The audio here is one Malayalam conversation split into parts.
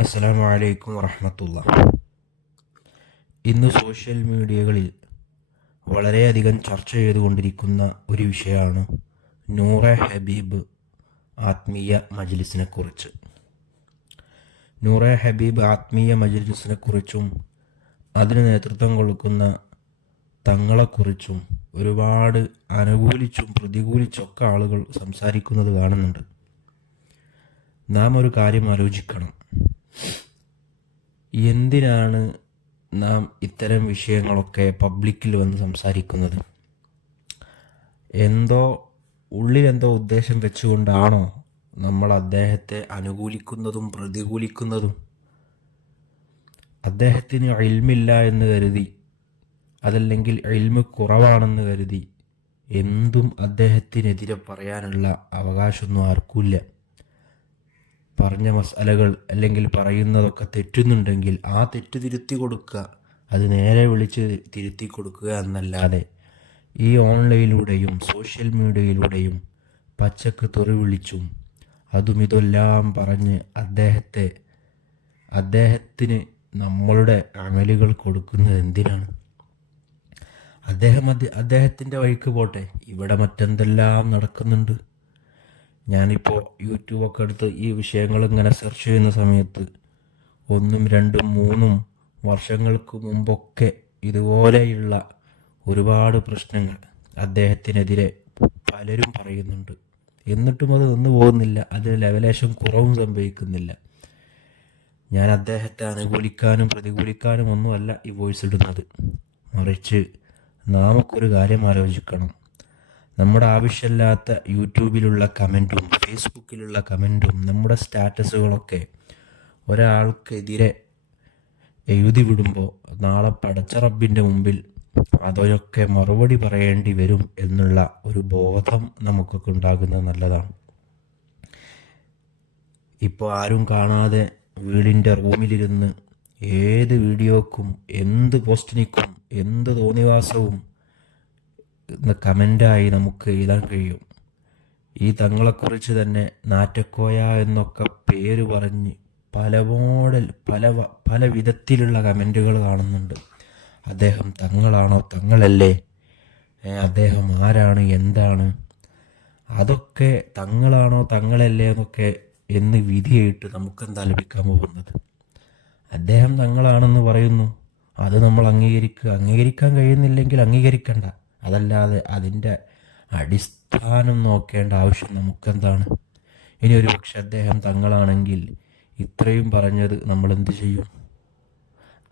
അസ്സലാമു വലൈക്കും വറഹമത്തുള്ള. ഇന്ന് സോഷ്യൽ മീഡിയകളിൽ വളരെയധികം ചർച്ച ചെയ്തുകൊണ്ടിരിക്കുന്ന ഒരു വിഷയമാണ് നൂറ ഹബീബ് ആത്മീയ മജ്ലിസിനെ കുറിച്ച്. നൂറ ഹബീബ് ആത്മീയ മജ്ലിസിനെ കുറിച്ചും അതിന് നേതൃത്വം കൊടുക്കുന്ന തങ്ങളെക്കുറിച്ചും ഒരുപാട് അനുകൂലിച്ചും പ്രതികൂലിച്ചൊക്കെ ആളുകൾ സംസാരിക്കുന്നത് കാണുന്നുണ്ട്. നാം ഒരു കാര്യം ആലോചിക്കണം. എന്തിനാണ് നാം ഇത്തരം വിഷയങ്ങളൊക്കെ പബ്ലിക്കിൽ വന്ന് സംസാരിക്കുന്നത്? എന്തോ ഉള്ളിലെന്തോ ഉദ്ദേശം വെച്ചുകൊണ്ടാണോ നമ്മൾ അദ്ദേഹത്തെ അനുകൂലിക്കുന്നതും പ്രതികൂലിക്കുന്നതും? അദ്ദേഹത്തിന് അയിൽമില്ല എന്ന് കരുതി അതല്ലെങ്കിൽ എൽമ് കുറവാണെന്ന് കരുതി എന്തും അദ്ദേഹത്തിനെതിരെ പറയാനുള്ള അവകാശമൊന്നും ആർക്കുമില്ല. പറഞ്ഞ മസാലകൾ അല്ലെങ്കിൽ പറയുന്നതൊക്കെ തെറ്റുന്നുണ്ടെങ്കിൽ ആ തെറ്റ് തിരുത്തി കൊടുക്കുക. അത് നേരെ വിളിച്ച് തിരുത്തി കൊടുക്കുക എന്നല്ലാതെ ഈ ഓൺലൈനിലൂടെയും സോഷ്യൽ മീഡിയയിലൂടെയും പച്ചക്ക് തെറി വിളിച്ചും അതും ഇതെല്ലാം പറഞ്ഞ് അദ്ദേഹത്തെ അദ്ദേഹത്തിന് നമ്മളുടെ അമലുകൾ കൊടുക്കുന്നത് എന്തിനാണ്? അദ്ദേഹം അദ്ദേഹത്തിന്റെ വഴിക്ക് പോട്ടെ. ഇവിടെ മറ്റെന്തെല്ലാം നടക്കുന്നുണ്ട്? ഞാനിപ്പോൾ യൂട്യൂബൊക്കെ എടുത്ത് ഈ വിഷയങ്ങൾ ഇങ്ങനെ സെർച്ച് ചെയ്യുന്ന സമയത്ത് ഒന്നും രണ്ടും മൂന്നും വർഷങ്ങൾക്ക് മുമ്പൊക്കെ ഇതുപോലെയുള്ള ഒരുപാട് പ്രശ്നങ്ങൾ അദ്ദേഹത്തിനെതിരെ പലരും പറയുന്നുണ്ട്. എന്നിട്ടും അത് നിന്നു പോകുന്നില്ല. അതിന് ലെവലേശം കുറവും സംഭവിക്കുന്നില്ല. ഞാൻ അദ്ദേഹത്തെ അനുകൂലിക്കാനും പ്രതികൂലിക്കാനും ഒന്നുമല്ല ഈ വോയിസ് ഇടുന്നത്. മറിച്ച് നാമൊക്കൊരു കാര്യം ആലോചിക്കണം. നമ്മുടെ ആവശ്യമില്ലാത്ത യൂട്യൂബിലുള്ള കമന്റും ഫേസ്ബുക്കിലുള്ള കമന്റും നമ്മുടെ സ്റ്റാറ്റസുകളൊക്കെ ഒരാൾക്കെതിരെ എഴുതി വിടുമ്പോൾ നാളെ പടച്ച റബ്ബിന്റെ മുമ്പിൽ അതൊക്കെ മറുപടി പറയേണ്ടി വരും എന്നുള്ള ഒരു ബോധം നമുക്കൊക്കെ ഉണ്ടാകുന്നത് നല്ലതാണ്. ഇപ്പോൾ ആരും കാണാതെ വീടിന്റെ റൂമിലിരുന്ന് ഏത് വീഡിയോക്കും എന്ത് പോസ്റ്റിനിക്കും എന്ത് തോന്നിവാസവും കമന്റായി നമുക്ക് എഴുതാൻ കഴിയും. ഈ തങ്ങളെക്കുറിച്ച് തന്നെ നാറ്റക്കോയ എന്നൊക്കെ പേര് പറഞ്ഞ് പല മോഡൽ പല പല വിധത്തിലുള്ള കമന്റുകൾ കാണുന്നുണ്ട്. അദ്ദേഹം തങ്ങളാണോ തങ്ങളല്ലേ? അദ്ദേഹം ആരാണ് എന്താണ്? അതൊക്കെ തങ്ങളാണോ തങ്ങളല്ലേ എന്നൊക്കെ എന്ന് വിധിയായിട്ട് നമുക്കെന്താ ലഭിക്കാൻ പോകുന്നത്? അദ്ദേഹം തങ്ങളാണെന്ന് പറയുന്നു. അത് നമ്മൾ അംഗീകരിക്കുക അംഗീകരിക്കാൻ കഴിയുന്നില്ലെങ്കിൽ അംഗീകരിക്കണ്ട. അതല്ലാതെ അതിന്റെ അടിസ്ഥാനം നോക്കേണ്ട ആവശ്യം നമുക്കെന്താണ്? ഇനി ഒരു പക്ഷെ അദ്ദേഹം തങ്ങളാണെങ്കിൽ ഇത്രയും പറഞ്ഞത് നമ്മൾ എന്ത് ചെയ്യും?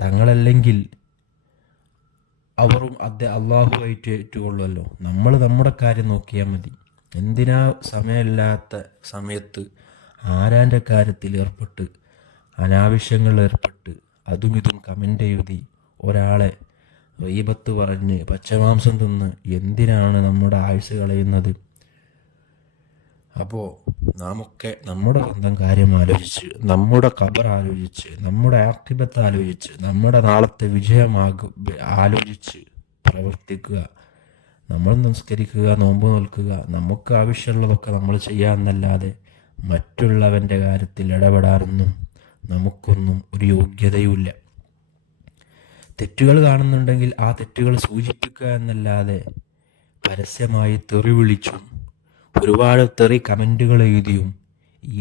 തങ്ങളല്ലെങ്കിൽ അവരും അദ്ദേഹം അള്ളാഹുമായിട്ട് ഏറ്റുകൊള്ളുമല്ലോ നമ്മൾ നമ്മുടെ കാര്യം നോക്കിയാൽ മതി. എന്തിനാ സമയമില്ലാത്ത സമയത്ത് ആരാന്റെ കാര്യത്തിൽ ഏർപ്പെട്ട് അനാവശ്യങ്ങൾ ഏർപ്പെട്ട് അതും ഇതും കമന്റ് എഴുതി ഒരാളെ റീബത്ത് പറഞ്ഞ് പച്ചമാംസം തിന്ന് എന്തിനാണ് നമ്മുടെ ആയുസ് കളയുന്നത്? അപ്പോൾ നാമൊക്കെ നമ്മുടെ സ്വന്തം കാര്യം ആലോചിച്ച് നമ്മുടെ ഖബർ ആലോചിച്ച് നമ്മുടെ ആക്തിബത്ത് ആലോചിച്ച് നമ്മുടെ നാളത്തെ വിജയമാകും ആലോചിച്ച് പ്രവർത്തിക്കുക നമ്മൾ നമസ്കരിക്കുക നോമ്പ് നോൽക്കുക നമുക്ക് ആവശ്യമുള്ളതൊക്കെ നമ്മൾ ചെയ്യാമെന്നല്ലാതെ മറ്റുള്ളവന്റെ കാര്യത്തിൽ ഇടപെടാറൊന്നും നമുക്കൊന്നും ഒരു യോഗ്യതയുമില്ല. തെറ്റുകൾ കാണുന്നുണ്ടെങ്കിൽ ആ തെറ്റുകൾ സൂചിപ്പിക്കുക എന്നല്ലാതെ പരസ്യമായി തെറി വിളിച്ചും ഒരുപാട് തെറി കമന്റുകൾ എഴുതിയും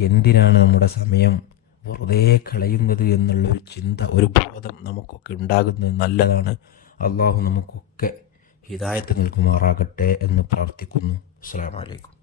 എന്തിനാണ് നമ്മുടെ സമയം വെറുതെ കളയുന്നത് എന്നുള്ളൊരു ചിന്ത ഒരു ബോധം നമുക്കൊക്കെ ഉണ്ടാകുന്നത് നല്ലതാണ്. അള്ളാഹു നമുക്കൊക്കെ ഹിതായത്ത് നിൽക്കുമാറാകട്ടെ എന്ന് പ്രാർത്ഥിക്കുന്നു. അസ്സാം വലൈക്കും